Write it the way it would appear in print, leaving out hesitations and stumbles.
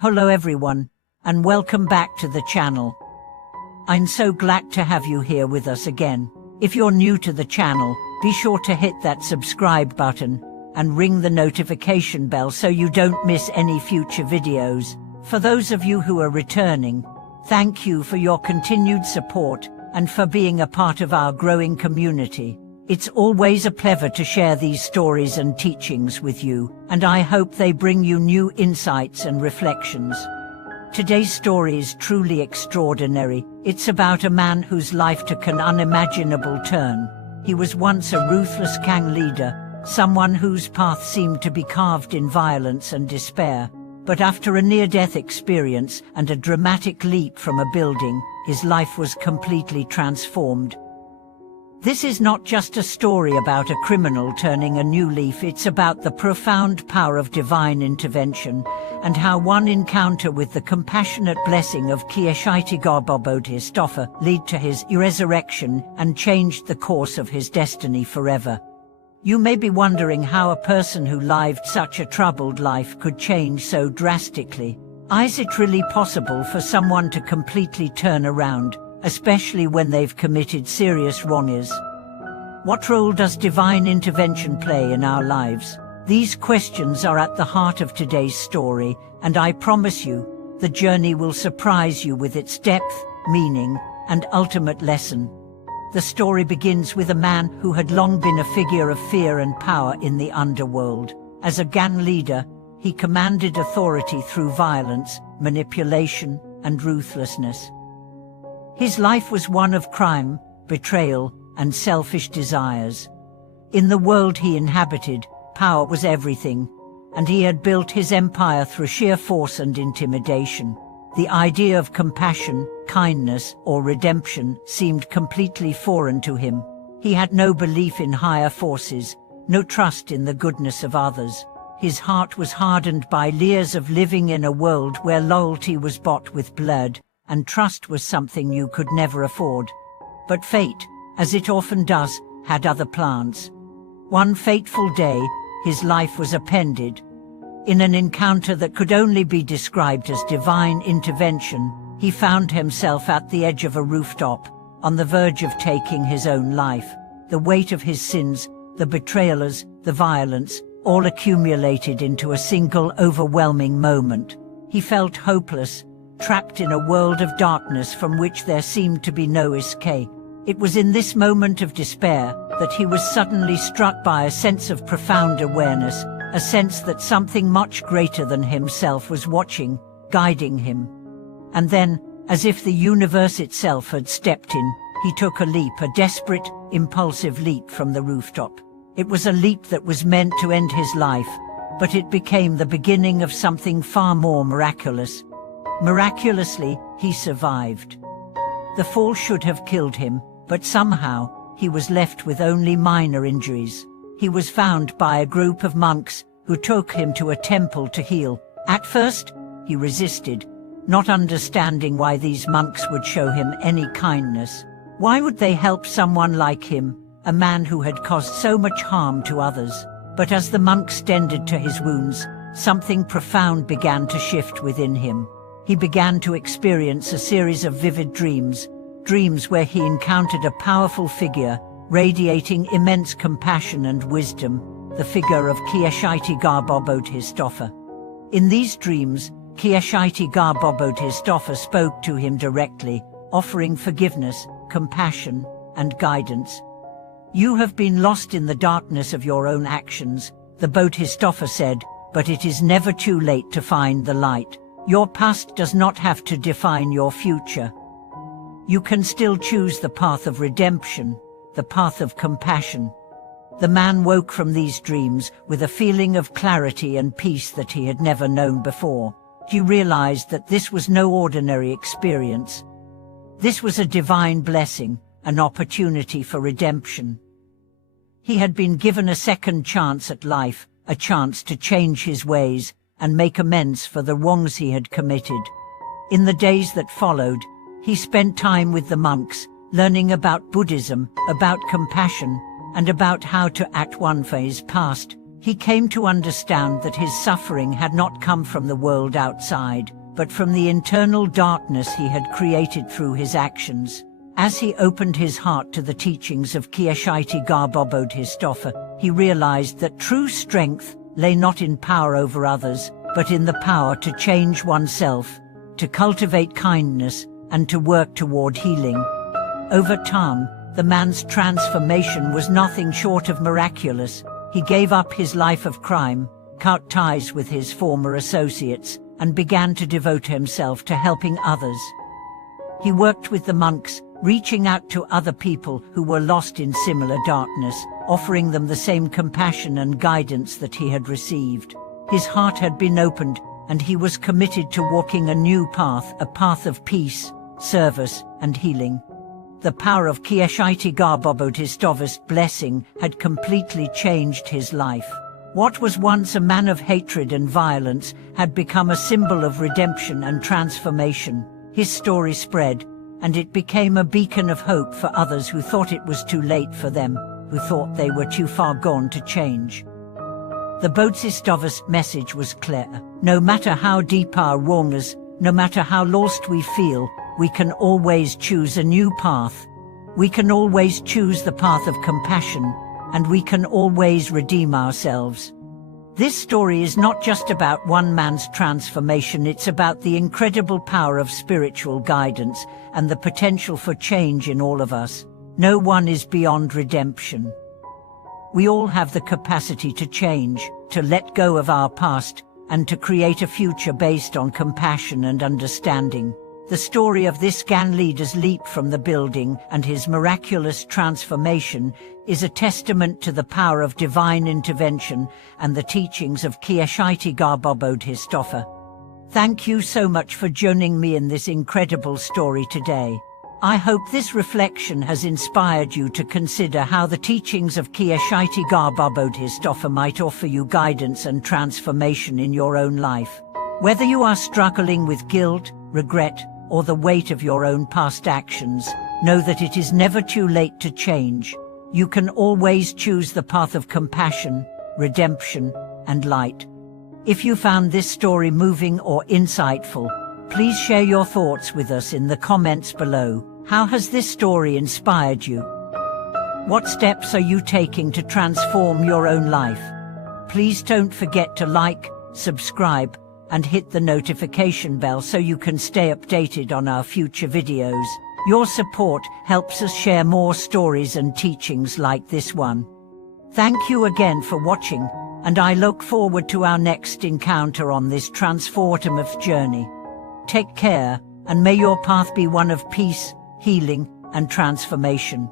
Hello everyone, and welcome back to the channel. I'm so glad to have you here with us again. If you're new to the channel, be sure to hit that subscribe button and ring the notification bell so you don't miss any future videos. For those of you who are returning, thank you for your continued support and for being a part of our growing community. It's always a pleasure to share these stories and teachings with you, and I hope they bring you new insights and reflections. Today's story is truly extraordinary. It's about a man whose life took an unimaginable turn. He was once a ruthless gang leader, someone whose path seemed to be carved in violence and despair. But after a near-death experience and a dramatic leap from a building, his life was completely transformed. This is not just a story about a criminal turning a new leaf, it's about the profound power of divine intervention and how one encounter with the compassionate blessing of Kieshaitigarbobodhistoffer led to his resurrection and changed the course of his destiny forever. You may be wondering how a person who lived such a troubled life could change so drastically. Is it really possible for someone to completely turn around, especially when they've committed serious wrongs? What role does divine intervention play in our lives? These questions are at the heart of today's story, and I promise you, the journey will surprise you with its depth, meaning, and ultimate lesson. The story begins with a man who had long been a figure of fear and power in the underworld. As a gang leader, he commanded authority through violence, manipulation, and ruthlessness. His life was one of crime, betrayal, and selfish desires. In the world he inhabited, power was everything, and he had built his empire through sheer force and intimidation. The idea of compassion, kindness, or redemption seemed completely foreign to him. He had no belief in higher forces, no trust in the goodness of others. His heart was hardened by years of living in a world where loyalty was bought with blood, and trust was something you could never afford. But fate, as it often does, had other plans. One fateful day, his life was upended. In an encounter that could only be described as divine intervention, he found himself at the edge of a rooftop, on the verge of taking his own life. The weight of his sins, the betrayals, the violence, all accumulated into a single overwhelming moment. He felt hopeless, trapped in a world of darkness from which there seemed to be no escape. It was in this moment of despair that he was suddenly struck by a sense of profound awareness, a sense that something much greater than himself was watching, guiding him. And then, as if the universe itself had stepped in, he took a leap, a desperate, impulsive leap from the rooftop. It was a leap that was meant to end his life, but it became the beginning of something far more miraculous. Miraculously, he survived. The fall should have killed him, but somehow, he was left with only minor injuries. He was found by a group of monks who took him to a temple to heal. At first, he resisted, not understanding why these monks would show him any kindness. Why would they help someone like him, a man who had caused so much harm to others? But as the monks tended to his wounds, something profound began to shift within him. He began to experience a series of vivid dreams where he encountered a powerful figure, radiating immense compassion and wisdom, the figure of Kieshaitigarbobodhistoffer. In these dreams, Kieshaitigarbobodhistoffer spoke to him directly, offering forgiveness, compassion, and guidance. "You have been lost in the darkness of your own actions," the Bodhisattva said, "but it is never too late to find the light. Your past does not have to define your future. You can still choose the path of redemption, the path of compassion." The man woke from these dreams with a feeling of clarity and peace that he had never known before. He realized that this was no ordinary experience. This was a divine blessing, an opportunity for redemption. He had been given a second chance at life, a chance to change his ways and make amends for the wrongs he had committed. In the days that followed, he spent time with the monks, learning about Buddhism, about compassion, and about how to act one for his past. He came to understand that his suffering had not come from the world outside, but from the internal darkness he had created through his actions. As he opened his heart to the teachings of Kshitijgar Bodhisattva, he realized that true strength lay not in power over others, but in the power to change oneself, to cultivate kindness, and to work toward healing. Over time, the man's transformation was nothing short of miraculous. He gave up his life of crime, cut ties with his former associates, and began to devote himself to helping others. He worked with the monks, reaching out to other people who were lost in similar darkness, offering them the same compassion and guidance that he had received. His heart had been opened, and he was committed to walking a new path, a path of peace, service, and healing. The power of Kshitijgar Bodhisattva's blessing had completely changed his life. What was once a man of hatred and violence had become a symbol of redemption and transformation. His story spread, and it became a beacon of hope for others who thought it was too late for them, who thought they were too far gone to change. The Bodhisattva's message was clear. No matter how deep our wrongs, no matter how lost we feel, we can always choose a new path. We can always choose the path of compassion, and we can always redeem ourselves. This story is not just about one man's transformation, it's about the incredible power of spiritual guidance and the potential for change in all of us. No one is beyond redemption. We all have the capacity to change, to let go of our past, and to create a future based on compassion and understanding. The story of this Gan leader's leap from the building and his miraculous transformation is a testament to the power of divine intervention and the teachings of Kshitijgar Bodhisattva. Thank you so much for joining me in this incredible story today. I hope this reflection has inspired you to consider how the teachings of Kshitijgar Bodhisattva might offer you guidance and transformation in your own life. Whether you are struggling with guilt, regret, or the weight of your own past actions, know that it is never too late to change. You can always choose the path of compassion, redemption, and light. If you found this story moving or insightful, please share your thoughts with us in the comments below. How has this story inspired you? What steps are you taking to transform your own life? Please don't forget to like, subscribe, and hit the notification bell so you can stay updated on our future videos. Your support helps us share more stories and teachings like this one. Thank you again for watching, and I look forward to our next encounter on this transformative journey. Take care, and may your path be one of peace, healing, and transformation.